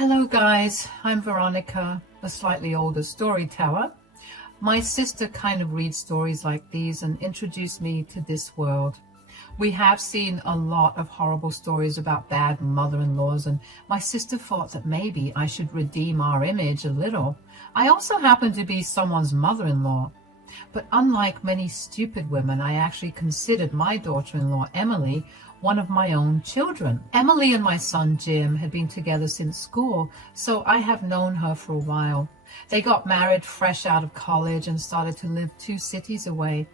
Hello guys, I'm Veronica, a slightly older storyteller. My sister kind of reads stories like these and introduced me to this world. We have seen a lot of horrible stories about bad mother-in-laws, and my sister thought that maybe I should redeem our image a little. I also happen to be someone's mother-in-law. But unlike many stupid women, I actually considered my daughter-in-law, Emily, one of my own children. Emily and my son Jim had been together since school, so I have known her for a while. They got married fresh out of college and started to live 2 cities away.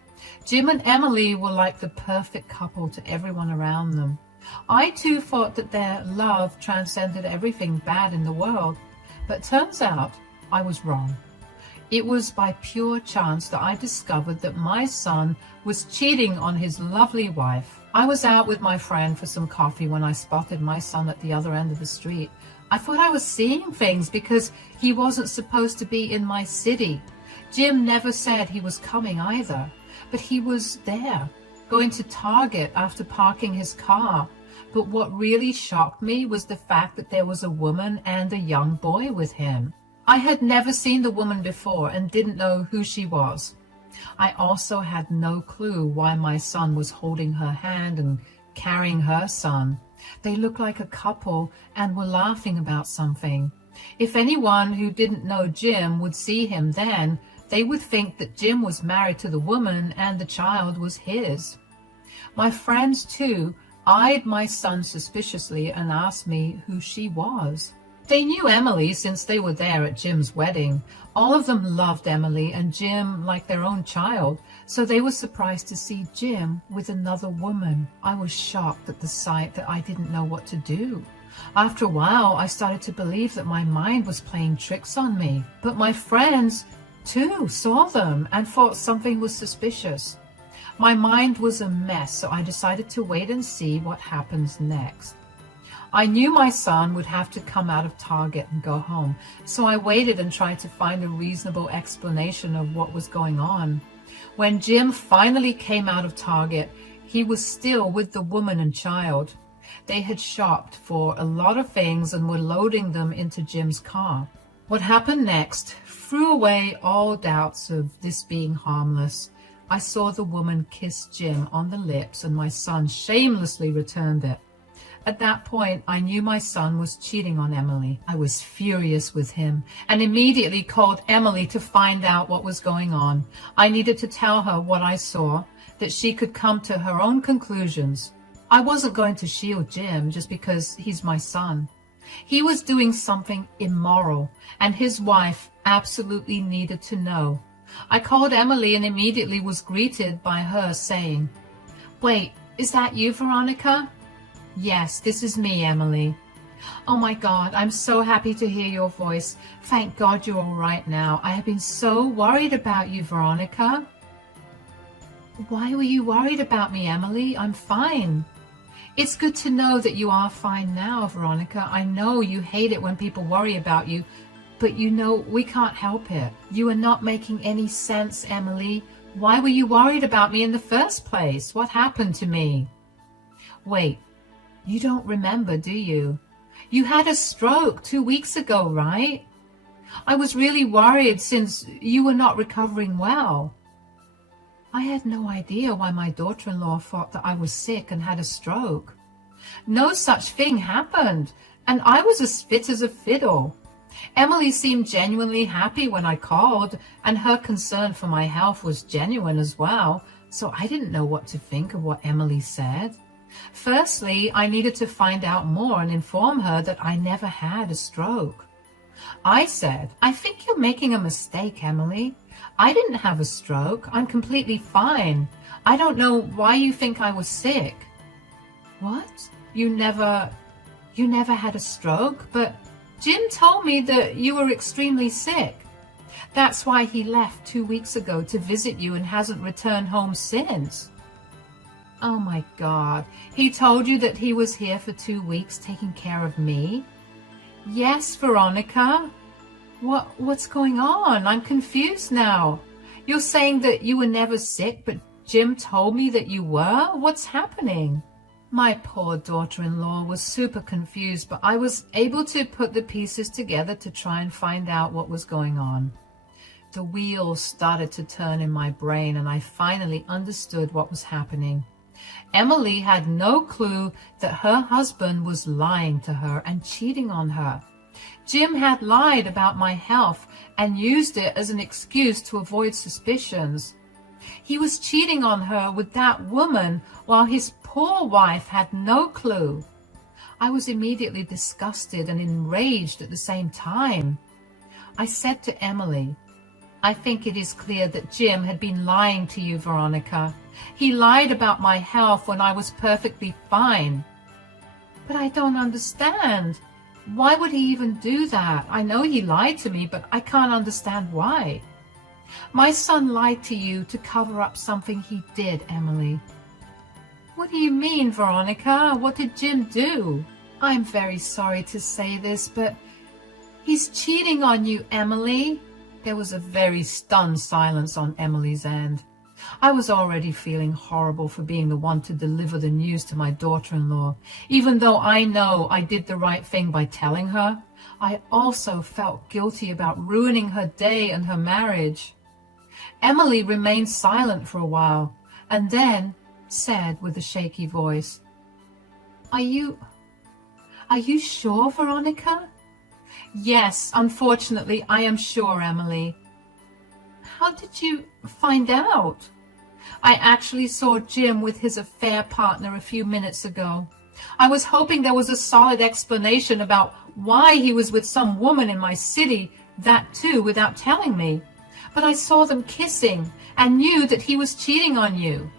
Jim and Emily were like the perfect couple to everyone around them. I too thought that their love transcended everything bad in the world, but turns out I was wrong. It was by pure chance that I discovered that my son was cheating on his lovely wife. I was out with my friend for some coffee when I spotted my son at the other end of the street. I thought I was seeing things because he wasn't supposed to be in my city. Jim never said he was coming either, but he was there, going to Target after parking his car. But what really shocked me was the fact that there was a woman and a young boy with him. I had never seen the woman before and didn't know who she was. I also had no clue why my son was holding her hand and carrying her son. They looked like a couple and were laughing about something. If anyone who didn't know Jim would see him then, they would think that Jim was married to the woman and the child was his. My friends, too, eyed my son suspiciously and asked me who she was. They knew Emily since they were there at Jim's wedding. All of them loved Emily and Jim like their own child, so they were surprised to see Jim with another woman. I was shocked at the sight that I didn't know what to do. After a while, I started to believe that my mind was playing tricks on me. But my friends, too, saw them and thought something was suspicious. My mind was a mess, so I decided to wait and see what happens next. I knew my son would have to come out of Target and go home, so I waited and tried to find a reasonable explanation of what was going on. When Jim finally came out of Target, he was still with the woman and child. They had shopped for a lot of things and were loading them into Jim's car. What happened next threw away all doubts of this being harmless. I saw the woman kiss Jim on the lips, and my son shamelessly returned it. At that point, I knew my son was cheating on Emily. I was furious with him and immediately called Emily to find out what was going on. I needed to tell her what I saw, that she could come to her own conclusions. I wasn't going to shield Jim just because he's my son. He was doing something immoral, and his wife absolutely needed to know. I called Emily and immediately was greeted by her saying, "Wait, is that you, Veronica?" "Yes, this is me, Emily." "Oh my God, I'm so happy to hear your voice. Thank God you're all right now. I have been so worried about you, Veronica." "Why were you worried about me, Emily? I'm fine." "It's good to know that you are fine now, Veronica. I know you hate it when people worry about you, but you know we can't help it. You are not making any sense, Emily. Why were you worried about me in the first place? What happened to me?" "Wait. You don't remember, do you? You had a stroke 2 weeks ago, right? I was really worried since you were not recovering well." I had no idea why my daughter-in-law thought that I was sick and had a stroke. No such thing happened, and I was as fit as a fiddle. Emily seemed genuinely happy when I called, and her concern for my health was genuine as well, so I didn't know what to think of what Emily said. Firstly, I needed to find out more and inform her that I never had a stroke. I said, "I think you're making a mistake, Emily. I didn't have a stroke. I'm completely fine. I don't know why you think I was sick." "What? You never had a stroke? But Jim told me that you were extremely sick. That's why he left 2 weeks ago to visit you and hasn't returned home since." "Oh my God, he told you that he was here for 2 weeks taking care of me?" "Yes, Veronica." What's going on? I'm confused now. You're saying that you were never sick, but Jim told me that you were? What's happening? My poor daughter-in-law was super confused, but I was able to put the pieces together to try and find out what was going on. The wheels started to turn in my brain, and I finally understood what was happening. Emily had no clue that her husband was lying to her and cheating on her. Jim had lied about my health and used it as an excuse to avoid suspicions. He was cheating on her with that woman while his poor wife had no clue. I was immediately disgusted and enraged at the same time. I said to Emily, "I think it is clear that Jim had been lying to you, Veronica. He lied about my health when I was perfectly fine." "But I don't understand. Why would he even do that? I know he lied to me, but I can't understand why." "My son lied to you to cover up something he did, Emily." "What do you mean, Veronica? What did Jim do?" "I'm very sorry to say this, but he's cheating on you, Emily." There was a very stunned silence on Emily's end. I was already feeling horrible for being the one to deliver the news to my daughter-in-law. Even though I know I did the right thing by telling her, I also felt guilty about ruining her day and her marriage. Emily remained silent for a while, and then said with a shaky voice, Are you sure, Veronica?" "Yes, unfortunately, I am sure, Emily." "How did you find out?" "I actually saw Jim with his affair partner a few minutes ago. I was hoping there was a solid explanation about why he was with some woman in my city, that too, without telling me. But I saw them kissing and knew that he was cheating on you."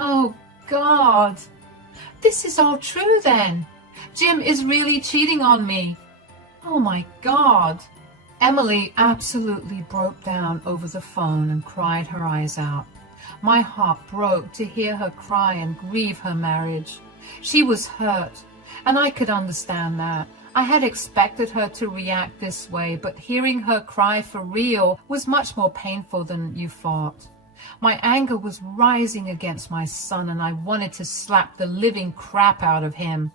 "Oh, God. This is all true, then. Jim is really cheating on me. Oh, my God." Emily absolutely broke down over the phone and cried her eyes out. My heart broke to hear her cry and grieve her marriage. She was hurt, and I could understand that. I had expected her to react this way, but hearing her cry for real was much more painful than you thought. My anger was rising against my son, and I wanted to slap the living crap out of him.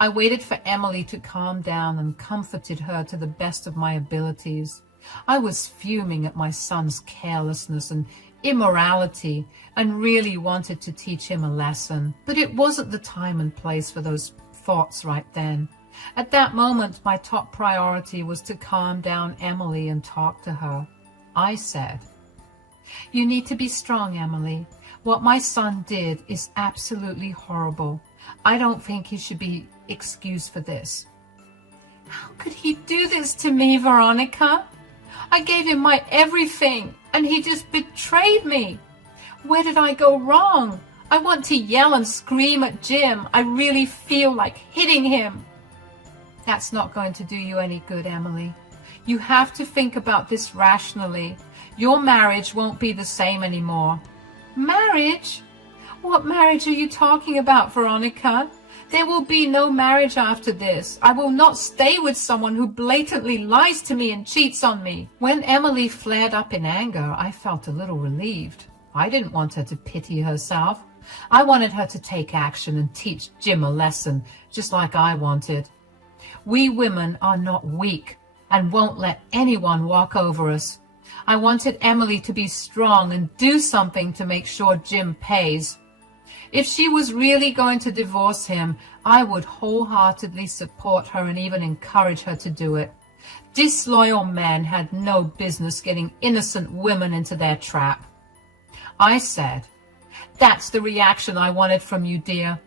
I waited for Emily to calm down and comforted her to the best of my abilities. I was fuming at my son's carelessness and immorality and really wanted to teach him a lesson, but it wasn't the time and place for those thoughts right then. At that moment, my top priority was to calm down Emily and talk to her. I said, "You need to be strong, Emily. What my son did is absolutely horrible. I don't think he should be excused for this." "How could he do this to me, Veronica? I gave him my everything, and he just betrayed me. Where did I go wrong? I want to yell and scream at Jim. I really feel like hitting him." "That's not going to do you any good, Emily. You have to think about this rationally. Your marriage won't be the same anymore." "Marriage? What marriage are you talking about, Veronica? There will be no marriage after this. I will not stay with someone who blatantly lies to me and cheats on me." When Emily flared up in anger, I felt a little relieved. I didn't want her to pity herself. I wanted her to take action and teach Jim a lesson, just like I wanted. We women are not weak and won't let anyone walk over us. I wanted Emily to be strong and do something to make sure Jim pays. If she was really going to divorce him, I would wholeheartedly support her and even encourage her to do it. Disloyal men had no business getting innocent women into their trap. I said, "That's the reaction I wanted from you, dear.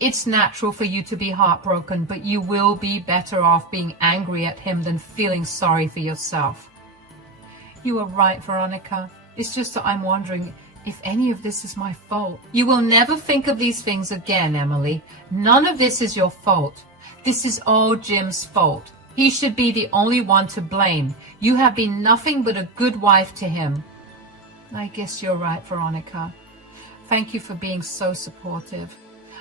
It's natural for you to be heartbroken, but you will be better off being angry at him than feeling sorry for yourself." "You are right, Veronica. It's just that I'm wondering if any of this is my fault." "You will never think of these things again, Emily. None of this is your fault. This is all Jim's fault. He should be the only one to blame. You have been nothing but a good wife to him." "I guess you're right, Veronica. Thank you for being so supportive.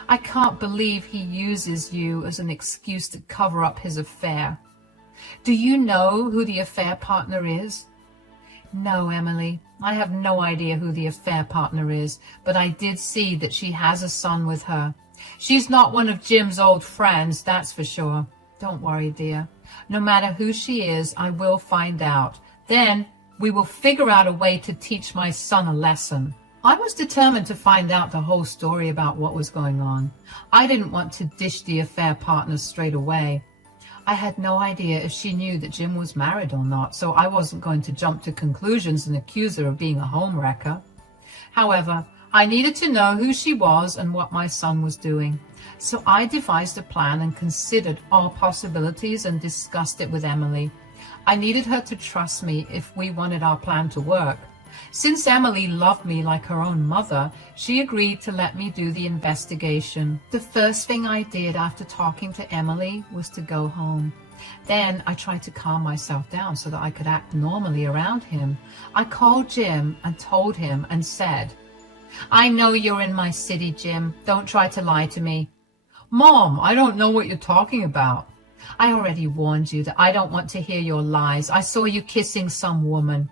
I can't believe he uses you as an excuse to cover up his affair. Do you know who the affair partner is?" No, Emily, I have no idea who the affair partner is, but I did see that she has a son with her. She's not one of Jim's old friends, that's for sure. Don't worry, dear. No matter who she is, I will find out. Then we will figure out a way to teach my son a lesson. I was determined to find out the whole story about what was going on. I didn't want to dish the affair partner straight away. I had no idea if she knew that Jim was married or not, so I wasn't going to jump to conclusions and accuse her of being a homewrecker. However, I needed to know who she was and what my son was doing. So I devised a plan and considered all possibilities and discussed it with Emily. I needed her to trust me if we wanted our plan to work. Since Emily loved me like her own mother, she agreed to let me do the investigation. The first thing I did after talking to Emily was to go home. Then I tried to calm myself down so that I could act normally around him. I called Jim and told him and said, "I know you're in my city, Jim. Don't try to lie to me." "Mom, I don't know what you're talking about." "I already warned you that I don't want to hear your lies. I saw you kissing some woman.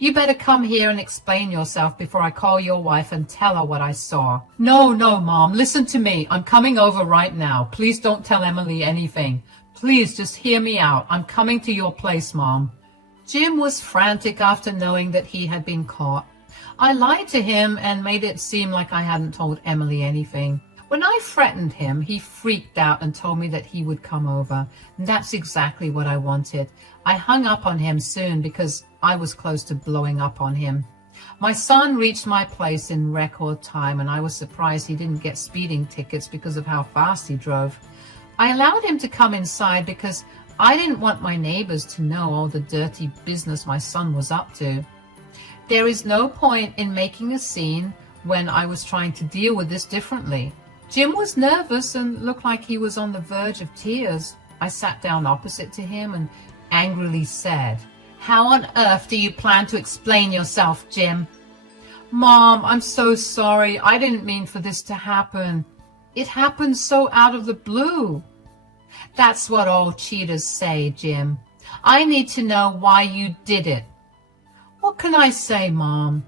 You better come here and explain yourself before I call your wife and tell her what I saw." No, Mom, listen to me. I'm coming over right now. Please don't tell Emily anything. Please just hear me out. I'm coming to your place, Mom. Jim was frantic after knowing that he had been caught. I lied to him and made it seem like I hadn't told Emily anything. When I threatened him, he freaked out and told me that he would come over. And that's exactly what I wanted. I hung up on him soon because I was close to blowing up on him. My son reached my place in record time, and I was surprised he didn't get speeding tickets because of how fast he drove. I allowed him to come inside because I didn't want my neighbors to know all the dirty business my son was up to. There is no point in making a scene when I was trying to deal with this differently. Jim was nervous and looked like he was on the verge of tears. I sat down opposite to him and angrily said, "How on earth do you plan to explain yourself, Jim?" "Mom, I'm so sorry. I didn't mean for this to happen. It happened so out of the blue." "That's what all cheaters say, Jim. I need to know why you did it." "What can I say, Mom?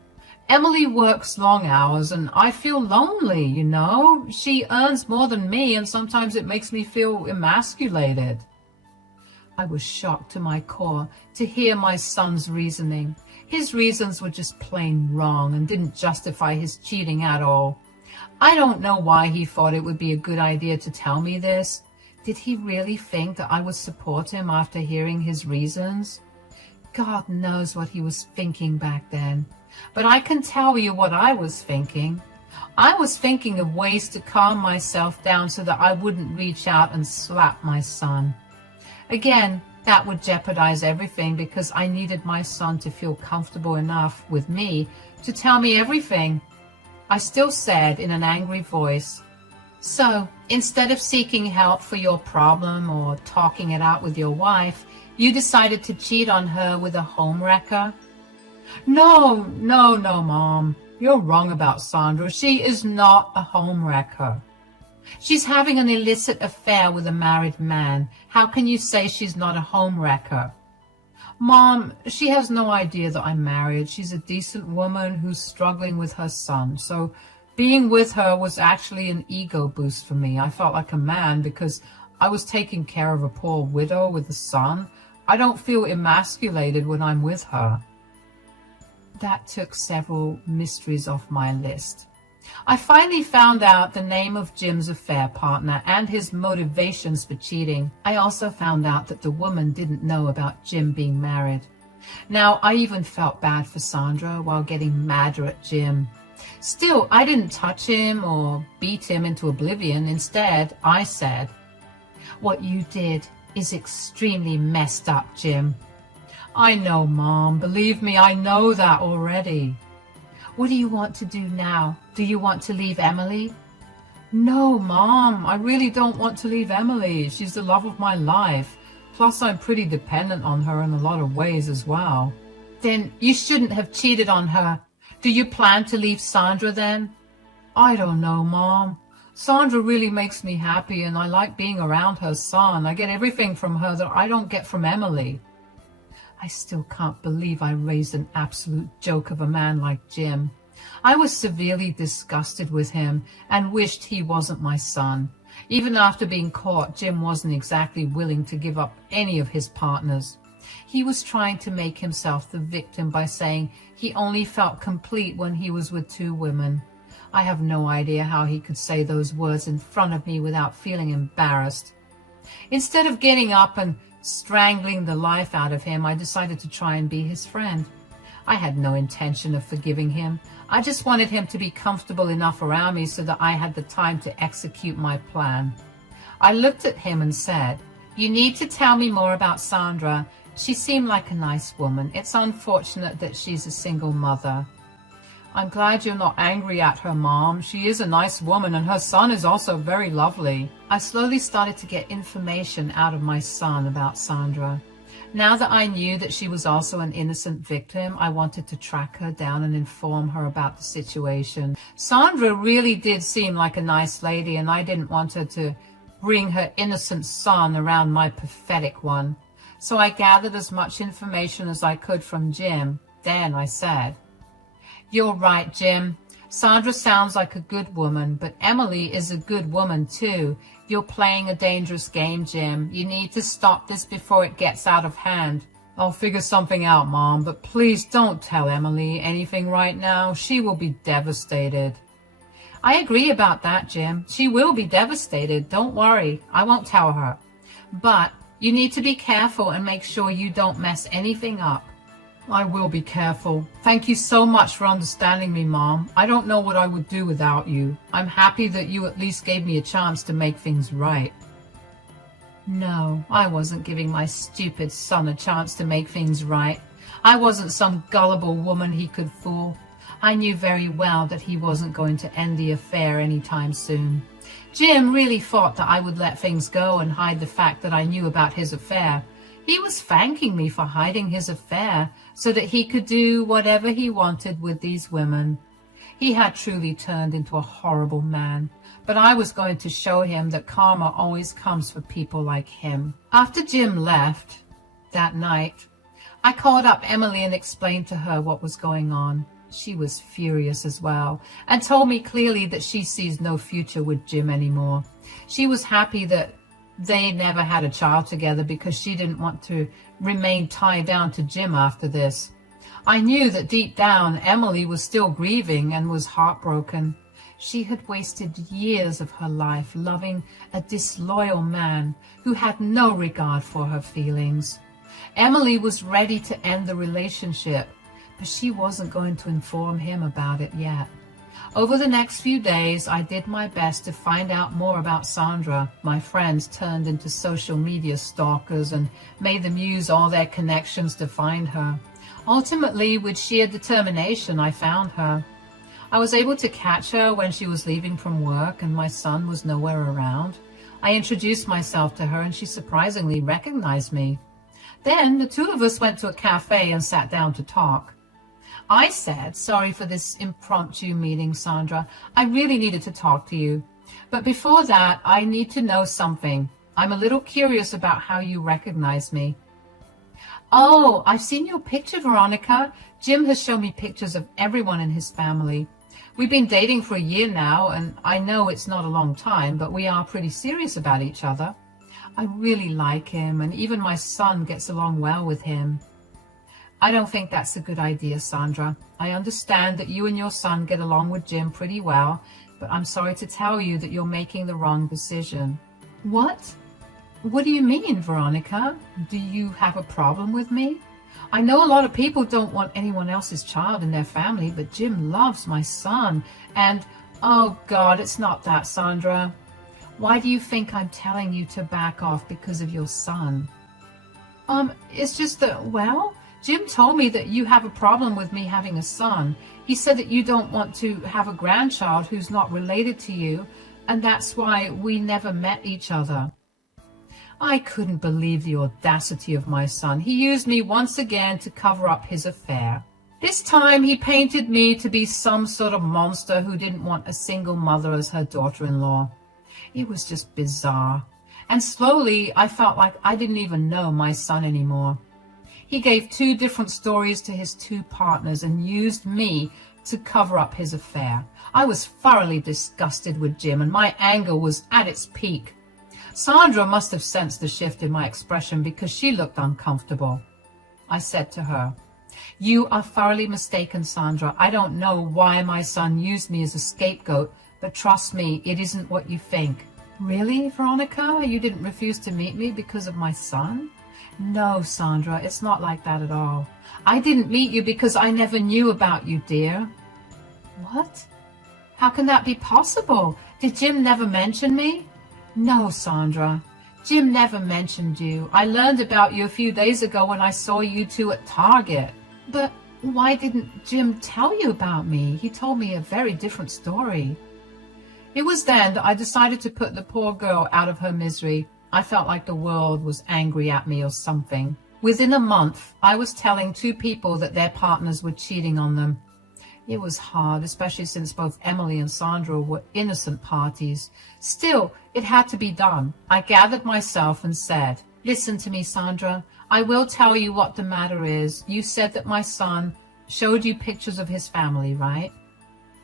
Emily works long hours and I feel lonely, you know. She earns more than me and sometimes it makes me feel emasculated." I was shocked to my core to hear my son's reasoning. His reasons were just plain wrong and didn't justify his cheating at all. I don't know why he thought it would be a good idea to tell me this. Did he really think that I would support him after hearing his reasons? God knows what he was thinking back then. But I can tell you what I was thinking. I was thinking of ways to calm myself down so that I wouldn't reach out and slap my son. Again, that would jeopardize everything because I needed my son to feel comfortable enough with me to tell me everything. I still said in an angry voice, "So, instead of seeking help for your problem or talking it out with your wife, you decided to cheat on her with a homewrecker?" No, Mom. You're wrong about Sandra. She is not a homewrecker. She's having an illicit affair with a married man. How can you say she's not a homewrecker? Mom, she has no idea that I'm married. She's a decent woman who's struggling with her son. So being with her was actually an ego boost for me. I felt like a man because I was taking care of a poor widow with a son. I don't feel emasculated when I'm with her. That took several mysteries off my list. I finally found out the name of Jim's affair partner and his motivations for cheating. I also found out that the woman didn't know about Jim being married. Now, I even felt bad for Sandra while getting madder at Jim. Still, I didn't touch him or beat him into oblivion. Instead, I said, "What you did is extremely messed up, Jim." "I know, Mom. Believe me, I know that already." "What do you want to do now? Do you want to leave Emily?" "No, Mom. I really don't want to leave Emily. She's the love of my life. Plus, I'm pretty dependent on her in a lot of ways as well." "Then you shouldn't have cheated on her. Do you plan to leave Sandra then?" "I don't know, Mom. Sandra really makes me happy and I like being around her son. I get everything from her that I don't get from Emily." I still can't believe I raised an absolute joke of a man like Jim. I was severely disgusted with him and wished he wasn't my son. Even after being caught, Jim wasn't exactly willing to give up any of his partners. He was trying to make himself the victim by saying he only felt complete when he was with 2 women. I have no idea how he could say those words in front of me without feeling embarrassed. Instead of getting up and strangling the life out of him, I decided to try and be his friend. I had no intention of forgiving him. I just wanted him to be comfortable enough around me so that I had the time to execute my plan. I looked at him and said, "You need to tell me more about Sandra. She seemed like a nice woman. It's unfortunate that she's a single mother." "I'm glad you're not angry at her, Mom. She is a nice woman, and her son is also very lovely." I slowly started to get information out of my son about Sandra. Now that I knew that she was also an innocent victim, I wanted to track her down and inform her about the situation. Sandra really did seem like a nice lady, and I didn't want her to bring her innocent son around my pathetic one. So I gathered as much information as I could from Jim. Then I said, "You're right, Jim. Sandra sounds like a good woman, but Emily is a good woman too. You're playing a dangerous game, Jim. You need to stop this before it gets out of hand." "I'll figure something out, Mom, but please don't tell Emily anything right now. She will be devastated." "I agree about that, Jim. She will be devastated. Don't worry. I won't tell her. But you need to be careful and make sure you don't mess anything up." "I will be careful. Thank you so much for understanding me, Mom. I don't know what I would do without you. I'm happy that you at least gave me a chance to make things right." No, I wasn't giving my stupid son a chance to make things right. I wasn't some gullible woman he could fool. I knew very well that he wasn't going to end the affair anytime soon. Jim really thought that I would let things go and hide the fact that I knew about his affair. He was thanking me for hiding his affair so that he could do whatever he wanted with these women. He had truly turned into a horrible man, but I was going to show him that karma always comes for people like him. After Jim left that night, I called up Emily and explained to her what was going on. She was furious as well and told me clearly that she sees no future with Jim anymore. She was happy that they never had a child together because she didn't want to remain tied down to Jim after this. I knew that deep down Emily was still grieving and was heartbroken. She had wasted years of her life loving a disloyal man who had no regard for her feelings. Emily was ready to end the relationship, but she wasn't going to inform him about it yet. Over the next few days, I did my best to find out more about Sandra. My friends turned into social media stalkers and made them use all their connections to find her. Ultimately, with sheer determination, I found her. I was able to catch her when she was leaving from work and my son was nowhere around. I introduced myself to her and she surprisingly recognized me. Then the two of us went to a cafe and sat down to talk. I said, "Sorry for this impromptu meeting, Sandra. I really needed to talk to you. But before that, I need to know something. I'm a little curious about how you recognize me." "Oh, I've seen your picture, Veronica. Jim has shown me pictures of everyone in his family. We've been dating for a year now, and I know it's not a long time, but we are pretty serious about each other. I really like him, and even my son gets along well with him." "I don't think that's a good idea, Sandra. I understand that you and your son get along with Jim pretty well, but I'm sorry to tell you that you're making the wrong decision." "What? What do you mean, Veronica? Do you have a problem with me? I know a lot of people don't want anyone else's child in their family, but Jim loves my son, and, oh God, it's not that, Sandra. Why do you think I'm telling you to back off because of your son?" It's just that, well, Jim told me that you have a problem with me having a son. He said that you don't want to have a grandchild who's not related to you, and that's why we never met each other. I couldn't believe the audacity of my son. He used me once again to cover up his affair. This time he painted me to be some sort of monster who didn't want a single mother as her daughter-in-law. It was just bizarre. And slowly I felt like I didn't even know my son anymore. He gave 2 different stories to his 2 partners and used me to cover up his affair. I was thoroughly disgusted with Jim, and my anger was at its peak. Sandra must have sensed the shift in my expression because she looked uncomfortable. I said to her, "You are thoroughly mistaken, Sandra. I don't know why my son used me as a scapegoat, but trust me, it isn't what you think." "Really, Veronica? You didn't refuse to meet me because of my son?" "No, Sandra, it's not like that at all. I didn't meet you because I never knew about you, dear." "What? How can that be possible? Did Jim never mention me?" "No, Sandra. Jim never mentioned you. I learned about you a few days ago when I saw you 2 at Target." "But why didn't Jim tell you about me? He told me a very different story." It was then that I decided to put the poor girl out of her misery. I felt like the world was angry at me or something. Within a month, I was telling 2 people that their partners were cheating on them. It was hard, especially since both Emily and Sandra were innocent parties. Still, it had to be done. I gathered myself and said, "Listen to me, Sandra. I will tell you what the matter is. You said that my son showed you pictures of his family, right?"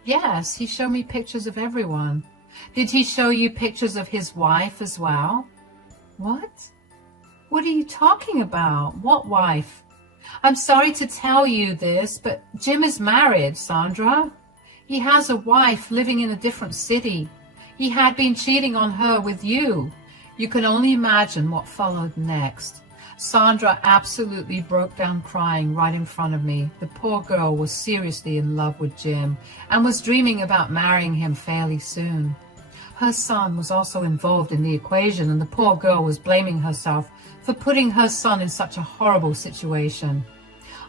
"Yes, he showed me pictures of everyone." "Did he show you pictures of his wife as well?" "What? What are you talking about? What wife?" "I'm sorry to tell you this, but Jim is married, Sandra. He has a wife living in a different city. He had been cheating on her with you." You can only imagine what followed next. Sandra absolutely broke down crying right in front of me. The poor girl was seriously in love with Jim and was dreaming about marrying him fairly soon. Her son was also involved in the equation, and the poor girl was blaming herself for putting her son in such a horrible situation.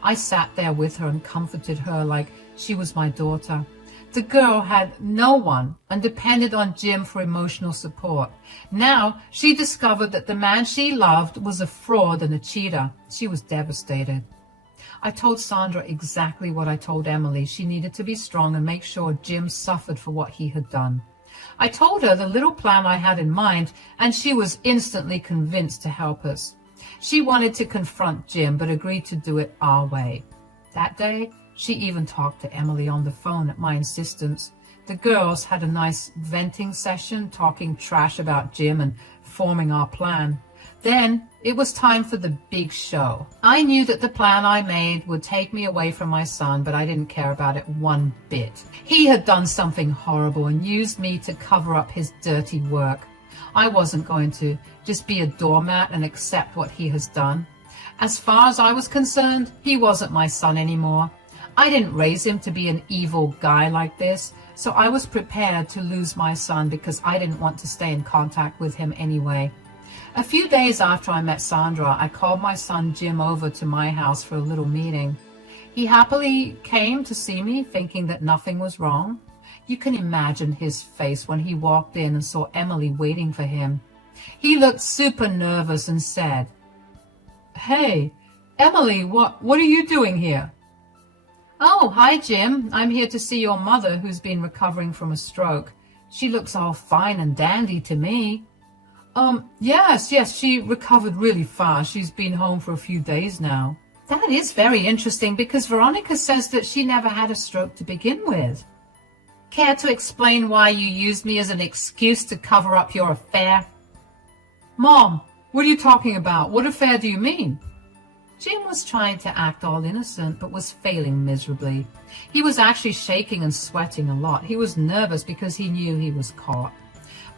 I sat there with her and comforted her like she was my daughter. The girl had no one and depended on Jim for emotional support. Now she discovered that the man she loved was a fraud and a cheater. She was devastated. I told Sandra exactly what I told Emily. She needed to be strong and make sure Jim suffered for what he had done. I told her the little plan I had in mind, and she was instantly convinced to help us. She wanted to confront Jim, but agreed to do it our way. That day, she even talked to Emily on the phone at my insistence. The girls had a nice venting session, talking trash about Jim and forming our plan. Then it was time for the big show. I knew that the plan I made would take me away from my son, but I didn't care about it one bit. He had done something horrible and used me to cover up his dirty work. I wasn't going to just be a doormat and accept what he has done. As far as I was concerned, he wasn't my son anymore. I didn't raise him to be an evil guy like this, so I was prepared to lose my son because I didn't want to stay in contact with him anyway. A few days after I met Sandra, I called my son Jim over to my house for a little meeting. He happily came to see me, thinking that nothing was wrong. You can imagine his face when he walked in and saw Emily waiting for him. He looked super nervous and said, "Hey, Emily, what are you doing here?" "Oh, hi, Jim. I'm here to see your mother, who's been recovering from a stroke. She looks all fine and dandy to me." Yes, she recovered really fast. She's been home for a few days now." "That is very interesting because Veronica says that she never had a stroke to begin with." "Care to explain why you used me as an excuse to cover up your affair?" "Mom, what are you talking about? What affair do you mean?" Jim was trying to act all innocent, but was failing miserably. He was actually shaking and sweating a lot. He was nervous because he knew he was caught.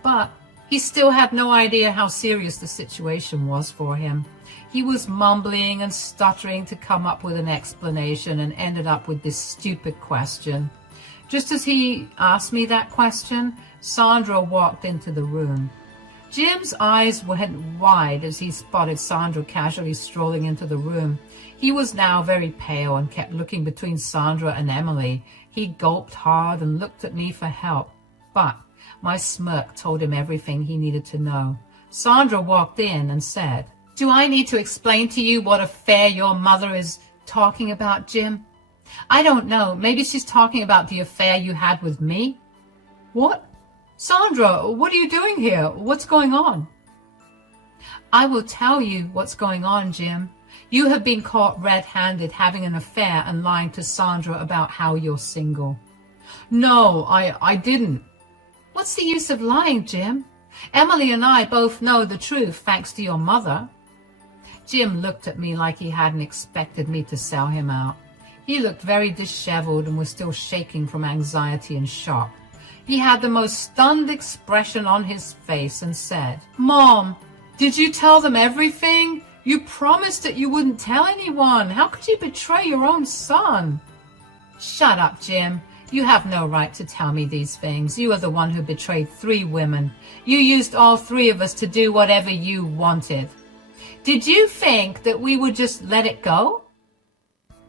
But he still had no idea how serious the situation was for him. He was mumbling and stuttering to come up with an explanation and ended up with this stupid question. Just as he asked me that question, Sandra walked into the room. Jim's eyes went wide as he spotted Sandra casually strolling into the room. He was now very pale and kept looking between Sandra and Emily. He gulped hard and looked at me for help, but my smirk told him everything he needed to know. Sandra walked in and said, "Do I need to explain to you what affair your mother is talking about, Jim?" "I don't know. Maybe she's talking about the affair you had with me." "What? Sandra, what are you doing here? What's going on?" I will tell you what's going on, Jim. You have been caught red-handed having an affair and lying to Sandra about how you're single. No, I didn't. What's the use of lying, Jim? Emily and I both know the truth thanks to your mother. Jim looked at me like he hadn't expected me to sell him out. He looked very disheveled and was still shaking from anxiety and shock. He had the most stunned expression on his face and said, Mom, did you tell them everything? You promised that you wouldn't tell anyone. How could you betray your own son? Shut up, Jim. You have no right to tell me these things. You are the one who betrayed 3 women. You used all 3 of us to do whatever you wanted. Did you think that we would just let it go?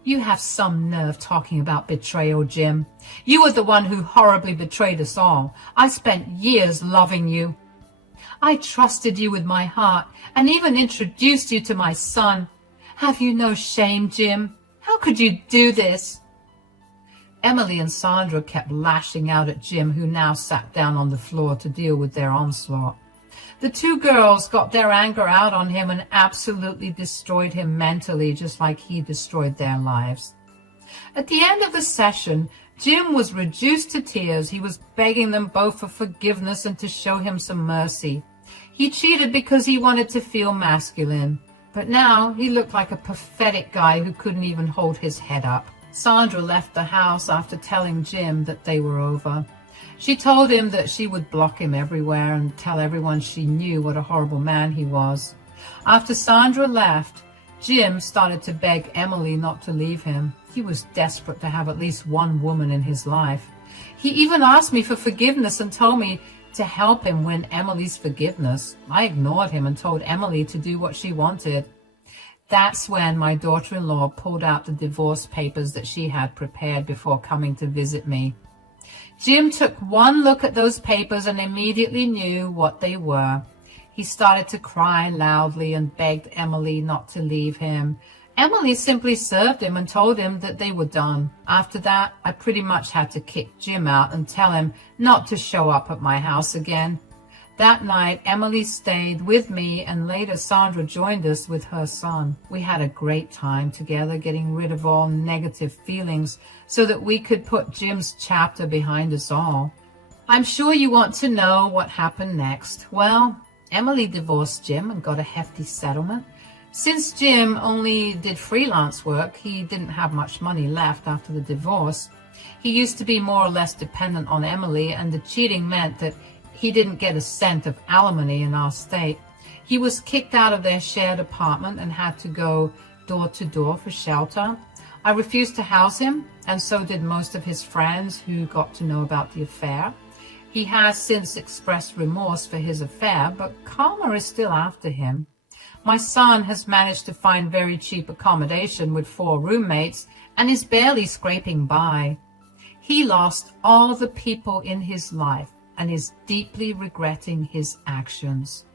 You have some nerve talking about betrayal, Jim. You were the one who horribly betrayed us all. I spent years loving you. I trusted you with my heart and even introduced you to my son. Have you no shame, Jim? How could you do this? Emily and Sandra kept lashing out at Jim, who now sat down on the floor to deal with their onslaught. The 2 girls got their anger out on him and absolutely destroyed him mentally, just like he destroyed their lives. At the end of the session, Jim was reduced to tears. He was begging them both for forgiveness and to show him some mercy. He cheated because he wanted to feel masculine, but now he looked like a pathetic guy who couldn't even hold his head up. Sandra left the house after telling Jim that they were over. She told him that she would block him everywhere and tell everyone she knew what a horrible man he was. After Sandra left, Jim started to beg Emily not to leave him. He was desperate to have at least one woman in his life. He even asked me for forgiveness and told me to help him win Emily's forgiveness. I ignored him and told Emily to do what she wanted. That's when my daughter-in-law pulled out the divorce papers that she had prepared before coming to visit me. Jim took one look at those papers and immediately knew what they were. He started to cry loudly and begged Emily not to leave him. Emily simply served him and told him that they were done. After that, I pretty much had to kick Jim out and tell him not to show up at my house again. That night, Emily stayed with me, and later Sandra joined us with her son. We had a great time together, getting rid of all negative feelings so that we could put Jim's chapter behind us all. I'm sure you want to know what happened next. Well, Emily divorced Jim and got a hefty settlement. Since Jim only did freelance work, he didn't have much money left after the divorce. He used to be more or less dependent on Emily, and the cheating meant that he didn't get a cent of alimony in our state. He was kicked out of their shared apartment and had to go door to door for shelter. I refused to house him, and so did most of his friends who got to know about the affair. He has since expressed remorse for his affair, but karma is still after him. My son has managed to find very cheap accommodation with 4 roommates and is barely scraping by. He lost all the people in his life and is deeply regretting his actions.